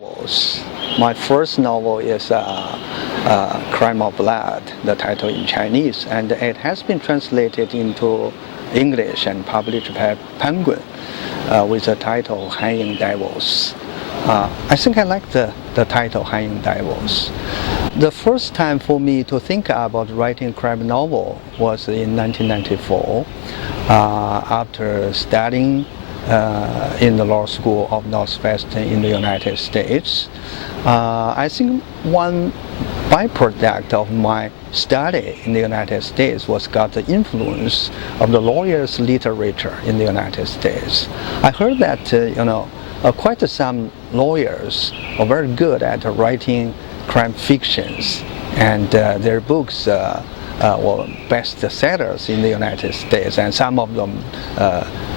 novels. My first novel is Crime of Blood, the title in Chinese, and it has been translated into English and published by Penguin with the title Hanging Devils. I think I like the title Hanging Devils. The first time for me to think about writing a crime novel was in 1994 after studying in the law school of Northwestern in the United States. I think one byproduct of my study in the United States was got the influence of the lawyers' literature in the United States. I heard that quite some lawyers are very good at writing crime fictions, and their books were bestsellers in the United States, and some of them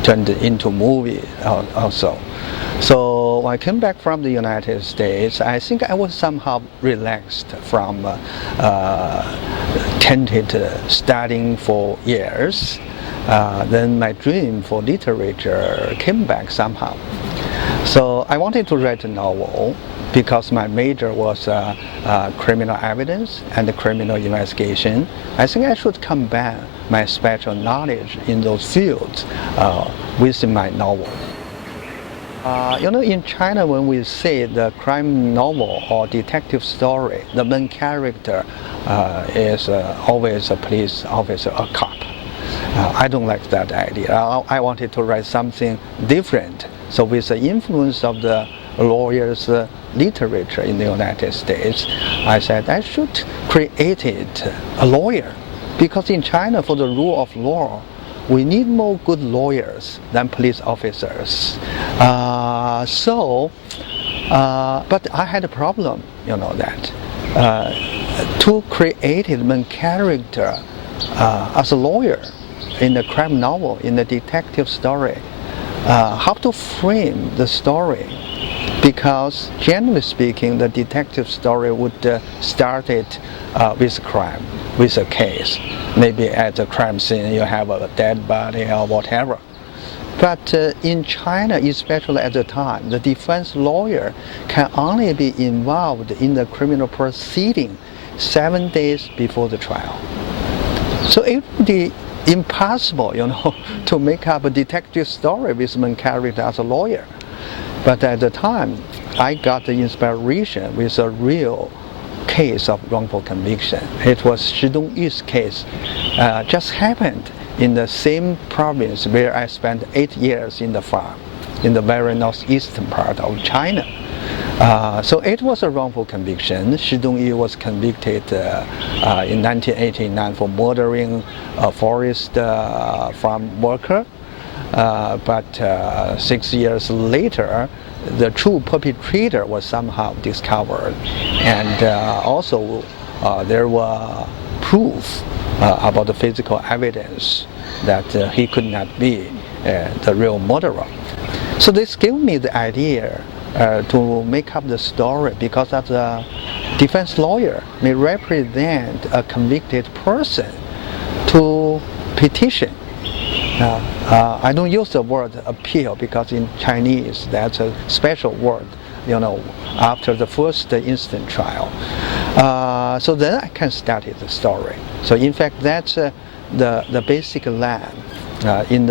turned into movies also. So when I came back from the United States, I think I was somehow relaxed from tented studying for years. Then my dream for literature came back somehow. So I wanted to write a novel because my major was criminal evidence and criminal investigation. I think I should combine my special knowledge in those fields within my novel. In China, when we say the crime novel or detective story, the main character is always a police officer, a cop. I don't like that idea. I wanted to write something different. So with the influence of the lawyers' literature in the United States, I said I should create a lawyer. Because in China, for the rule of law, we need more good lawyers than police officers. But I had a problem, to create a main character as a lawyer in the crime novel, in the detective story, how to frame the story. Because generally speaking, the detective story would start it with crime, with a case. Maybe at the crime scene you have a dead body or whatever. But in China, especially at the time, the defense lawyer can only be involved in the criminal proceeding 7 days before the trial. So it would be impossible, to make up a detective story with main character as a lawyer. But at the time, I got the inspiration with a real case of wrongful conviction. It was Shi Dongyi's case. Just happened in the same province where I spent 8 years in the farm, in the very northeastern part of China. So it was a wrongful conviction. Shi Dongyi was convicted in 1989 for murdering a forest farm worker. But 6 years later, the true perpetrator was somehow discovered, and also there were proof about the physical evidence that he could not be the real murderer. So this gave me the idea to make up the story, because as a defense lawyer may represent a convicted person to petition. I don't use the word appeal because in Chinese that's a special word, after the first instant trial. So then I can start the story. So in fact, that's the basic line in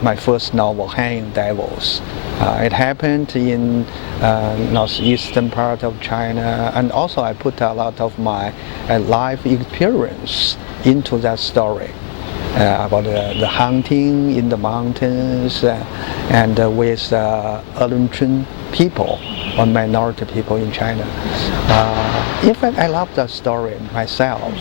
my first novel, Hanging Devils. It happened in northeastern part of China, and also I put a lot of my life experience into that story. About the hunting in the mountains and with Chun people, or minority people in China. In fact, I love that story myself.